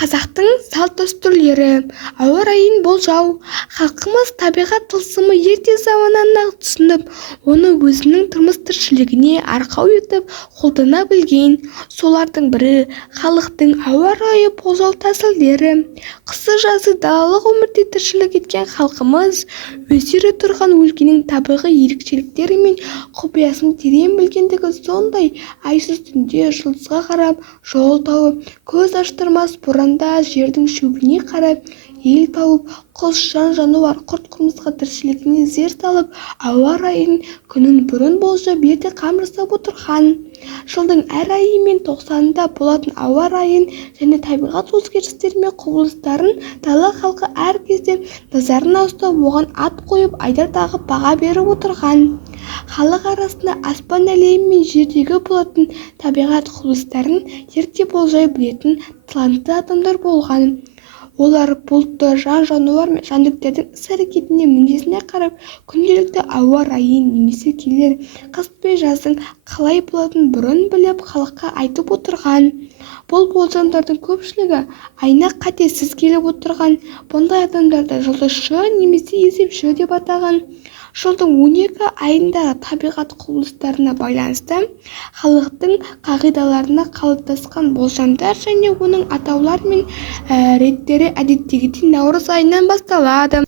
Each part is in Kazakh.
Қазақтың салт-дәстүрлері, ауа райын болжау. Халқымыз табиғат тылсымы ерте заманнан-ақ түсініп, оны өзінің тұрмыс-тіршілігіне арқау етіп қолдана білген. Солардың бірі халықтың ауа райы болжау тәсілдері. Қысы-жазы далалық өмірде тіршілік еткен халқымыз өздері тұрған өлкенің табиғи ерекшеліктері мен құпиясын терең білгендігі сондай айсыз түнде жұлдызға қарап жол тауып, көз аштырмас боранда жердің шөбіне қарап ел тауып, құс, жан-жануар, құрт-құмырсқа тіршілігіне зер салып, ауа райын күнін бұрын болжап ерте қам жасап отырған. Жылдың әр айы мен тоқсанында болатын ауа райын және табиғат өзгерістері мен құбылыстарын дала халқы әр кезде назарына ұстап, оған ат қойып, айдар тағып баға беріп отырған. Халық арасында аспан әлемі мен жердегі болатын табиғат құбылыстарын ерте болжай білетін талантты адамдар болған. Олар бұлтты, жан-жануар мен жәндіктердің іс-әрекетіне, мінезіне қарап, күнделікті ауа райын немесе келер қыс пен жаздың қалай болатынын бұрын біліп, халыққа айтып отырған. Бұл болжамдардың көпшілігі айна қатесіз келіп отырған. Бұндай адамдарды жұлдызшы немесе есепші деп атаған. Жылдың 12 айындағы табиғат құбылыстарына байланысты халықтың қағидаларына қалыптасқан болжамдар және оның атаулар мен реттері әдеттегідей наурыз айынан басталады.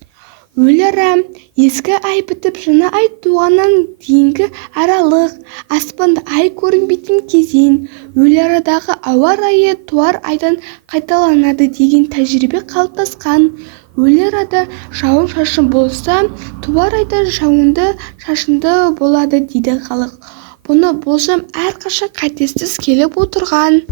Өлара, ескі ай бітіп жаңа ай туғаннан дейінгі аралық, аспанда ай көрінбейтін кезең, өларадағы ауа райы туар айдан қайталанады деген тәжірибе қалыптасқан. Өларада жауын-шашын болса, туар айда жауынды-шашынды болады дейді халық. Бұны болжам әрқашан қатесіз келіп отырған.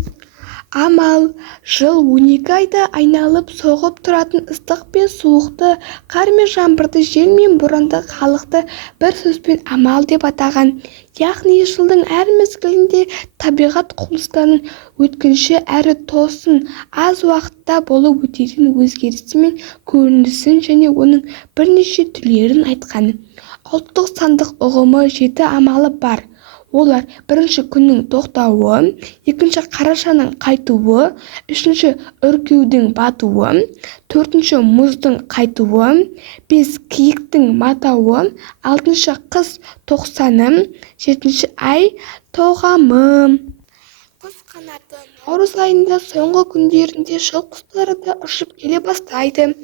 Амал: жыл 12 айда айналып соғып тұратын ыстық пен суықты, қар мен жаңбырды, жел мен боранды халықты бір сөзбен амал деп атаған. Яғни жылдың әр мезгілінде табиғат құбылыстарының өткінші әрі тосын, аз уақытта болып өтетін өзгерісі мен көрінісін және оның бірнеше түрлерін айтқан. Ұлттық сандық ұғымы 7 амалы бар. Олар: бірінші күннің тоқтауы, екінші қарашаның қайтуы, үшінші үркеудің батуы, төртінші мұздың қайтуы, бес киіктің матауы, алтыншы қыс тоқсаны, жетінші ай тоғамы. Құс қанаты: наурыз айында соңғы күндерінде жыл құстары да ұшып келе бастайды.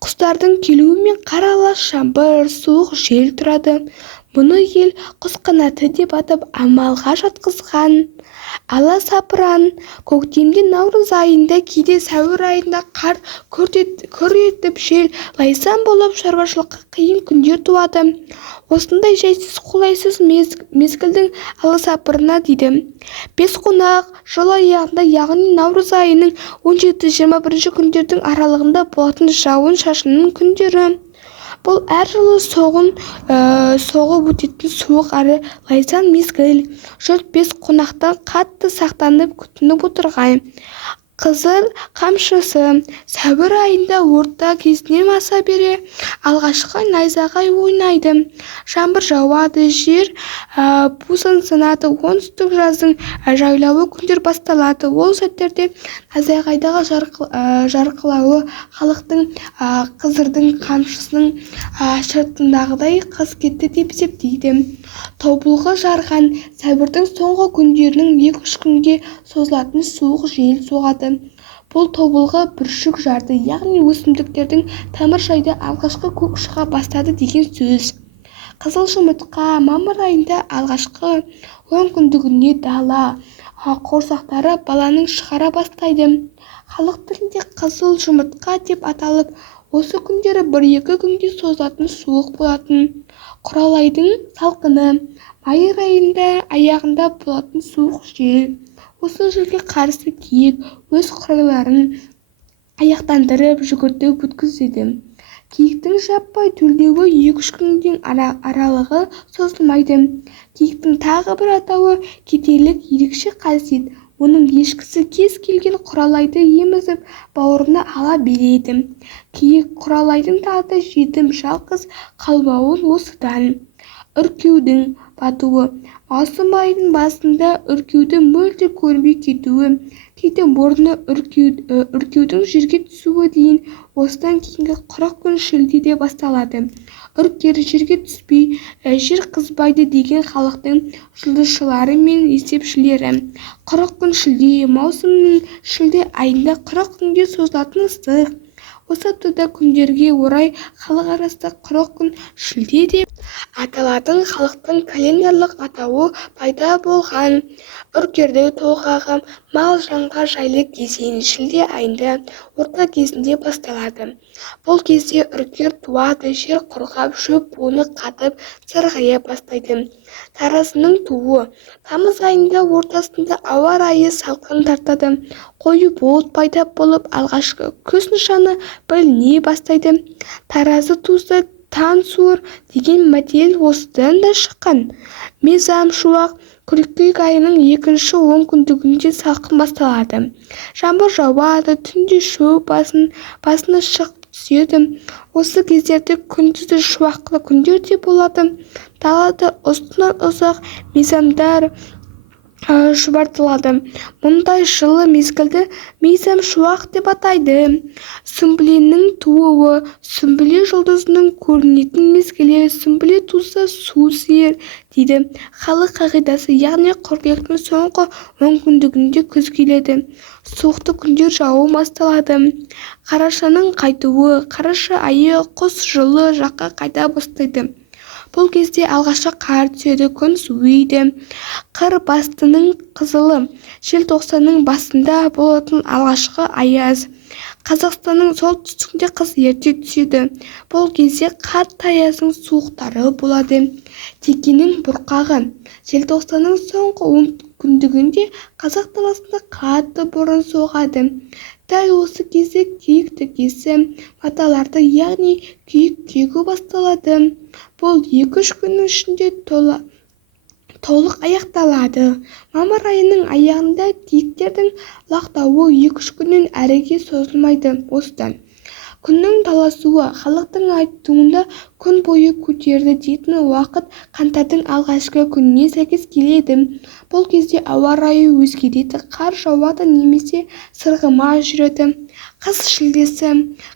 Құстардың келуімен қар аралас жаңбыр, суық жел тұрады. Бұны ел құс қанаты деп атап амалға жатқызған. Аласапыран: көктемде наурыз айында, кейде сәуір айында қар күр етіп жел лайсаң болып шаруашылыққа қиын күндер туады. Осындай жайсыз қолайсыз мезгілдің аласапырына дейді. Бесқонақ: жыл аяғында, яғни наурыз айының 17-21 күндердің аралығында болатын жауын-шашынның күндері. Бұл әр жылы соғып өтетін суық әрі лайсаң мезгіл. Жұрт бесқонақтан қатты сақтанып күтініп отырған. Қызыл қамшысы: сәуір айында орта кезінен аса бере алғашқы найзағай ойнайды. Жаңбыр жауады, жер бусанады. Оңтүстік жаздың жайлауы күндер басталады. Ол сәттерде найзағайдағы жарқылауы халықтың қызырдың қамшысының шыртындағыдай қыз кетті деп есептейді. Тобылғы жарған: сәуірдің соңғы күндерінің 2-3 күнге созылатын суық жел соғады. Бұл тобылғы бүршік жарды, яғни өсімдіктердің тамыр-жайда алғашқы көк шыға бастады деген сөз. Қызыл жұмыртқа: мамыр айында алғашқы 10 күндігіне дала қорсақтары баланың шығара бастайды. Халық тілінде қызыл жұмыртқа деп аталып, осы күндері 1-2 күнге созылатын суық болатын. Құралайдың салқыны: майыр айында аяғында болатын суық жел. Осы желге қарсы киік өз құрайларын аяқтандырып жүгіртіп өткізеді. Киіктің жаппай төлдеуі 2-3 күндің аралығы созылмайды. Киіктің тағы бір атауы кетерлік ерекше қасиет: оның ешкісі кез келген құралайды емізіп бауырына ала береді. Киік құралайдың тағда жетім жалғыз қалмауын осыдан. Үркеудің батуы: Маусым айының басында үркеудің мүлде көрінбей кетуі, кейде мұрны үркеудің жерге түсуі дейін, осыдан кейінгі 40 күн шілдеде басталады. Үркер жерге түспей, жер қызбайды деген халықтың жұлдызшылары мен есепшілері. 40 күн шілде, маусымның шілде айында 40 күнге созылатын ыстық. Осы аптада күндерге орай халық арасында 40 күн шілде деп аталатын халықтың календарлық атауы пайда болған. Үркерді толғағы мал жанға жайлы кезең шілде айында орта кезінде басталады. Бұл кезде үркер туады, жер құрғап, шөп буыны қатып, сарғая бастайды. Таразының туы тамыз айында ортасында ауа райы салқын тартады. Қою бұлт пайда болып, алғашқы күз нышаны біліне бастайды. Таразы туысы таң суыр деген мәтел осыдан да шыққан. Мезам шуақ қыркүйек айының екінші онкүндігінде салқын басталады. Жаңбыр жауады, түнде шөп басына шық түседі. Осы кездерде күндізі шуақты күндер де болады. Далада ұзынан ұзақ мезамдар шұбартылады. Мұндай жылы мезгілді мезам шуақ деп атайды. Сүмбіленің туы сүмбіле жұлдызының көрінетін мезгілі. Сүмбіле туса су сиыр дейді халық қағидасы, яғни қыркүйектің соңғы онкүндігінде күз келеді. Суықты күндер жауы басталады. Қарашаның қайтуы, қараша айы құс жылы жаққа қайта бастайды. Бұл кезде алғашқы қар түседі, күн суиды. Қыр бастының қызылы, желтоқсанның басында болатын алғашқы аяз. Қазақстанның солтүстігінде қыс ерте түседі. Бұл кезде қатты аяздың суықтары болады. Текенің бұрқағы, желтоқсанның соңғы онкүндігінде қазақ даласында қатты боран соғады. Дәл осы кезде күйік текесі, маталарды, яғни күйік күйгі басталады. Бұл 2-3 күннің ішінде толық аяқталады. Мамыр айының аяғында киіктердің лақтауы 2-3 күннен әріге созылмайды. Осыдан күннің таласуы, халықтың айтуында күн бойы көтерді дейтін уақыт қаңтардың алғашқы күніне сәйкес келеді. Бұл кезде ауа райы өзгереді, қар жауады немесе сырғыма жүреді. Қыс шілдесі,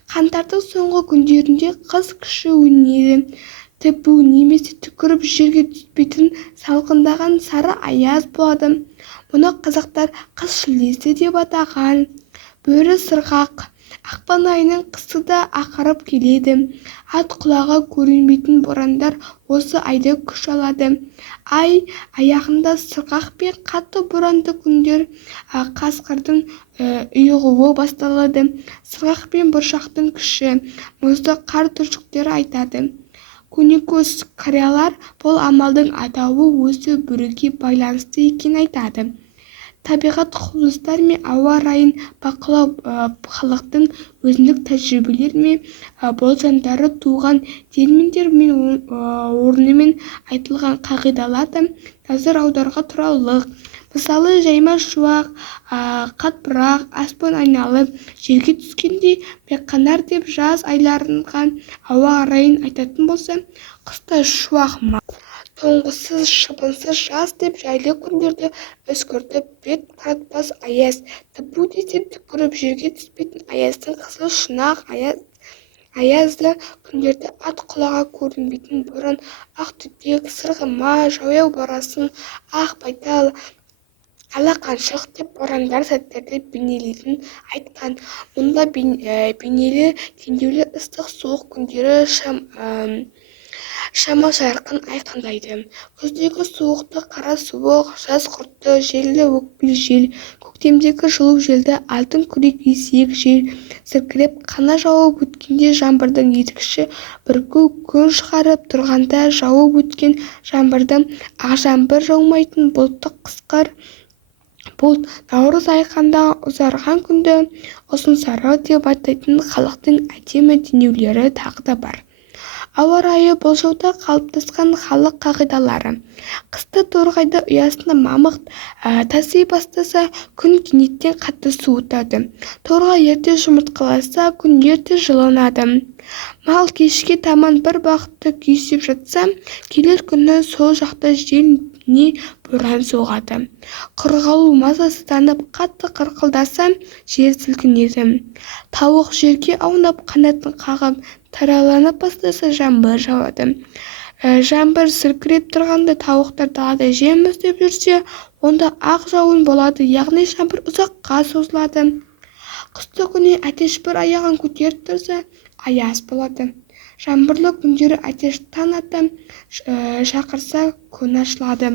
қаңтардың соңғы күндерінде қыз күші өнеді. Тіпу немесе түкіріп жерге түспейтін салқындаған сары аяз болады. Мұны қазақтар қыс шілдесі деп атаған. Бөрі сырғақ, ақпан айының қысы да ақырып келеді. Ат құлағы көрінбейтін борандар осы айда күш алады. Ай аяғында сырғақ пен қатты боранды күндер, қасқырдың ұйығуы басталады. Сырғақ пен бұршақтың күші, мұзды қар түршіктері айтады. Көнекөз қариялар бұл амалдың атауы осы бүріге байланысты екенін айтады. Табиғат құбылыстар мен ауа райын бақылау халықтың өзіндік тәжірибелер мен болжамдары туған терминдер мен орнымен айтылған қағидаларды назар аударуға тұрарлық. Мысалы, жайма шуақ, қатпырақ, аспан айналып, жерге түскенде бекқанар деп жаз айларынған ауа райын айтатын болса, қыста шуақ тоңғысыз, шыбынсыз жаз деп жайлы күндерді үскіртіп, бет қаратпас аяз. Тіпу десе түкіріп жерге түспейтін аяздың қызыл шұнақ аязды күндерді ат құлағы көрінбейтін боран, ақ түтек, сырғыма, жаяу барасын, ақ байтал, алақаншық деп борандар сәттерді бейнелейтін айтқан. Мұнда бейнелі теңдеулі ыстық суық күндері шама жарқын айқындайды. Күздегі суықты қара суық, жаз құртты, желді өкпел жел, көктемдегі жылу желді алтын күрек есек жел сіркіреп, қана жауып өткенде жаңбырдың етікші бүрку күн шығарып тұрғанда жауып өткен жаңбырдың ақжамбыр жаумайтын бұлтты қысқыр бұлт наурыз айқанда ұзарған күнді ұзынсары деп атайтын халықтың әдемі теңеулері тағы да бар. Ауа райы болжауда қалыптасқан халық қағидалары. Қыста торғайды ұясына мамық таси бастаса, күн кенеттен қатты суытады. Торғай ерте жұмыртқаласа, күн ерте жылынады. Мал кешке таман бір бақытты күйсеп жатса, келер күні сол жақта жел не боран соғады. Қырғауыл мазасызданып қатты қырқылдаса, жер сілкінеді. Тауық жерге аунап қанатын қағып тараланып бастаса, жаңбыр жауады. Жаңбыр сіркіреп тұрғанда тауықтар далада жем іздеп жүрсе, онда ақ жауын болады, яғни жаңбыр ұзаққа созылады. Қыстыгүні әтеш бір аяғын көтеріп тұрса, аяз болады. Жаңбырлы күндері әтеш таң ата шақырса, күн ашылады.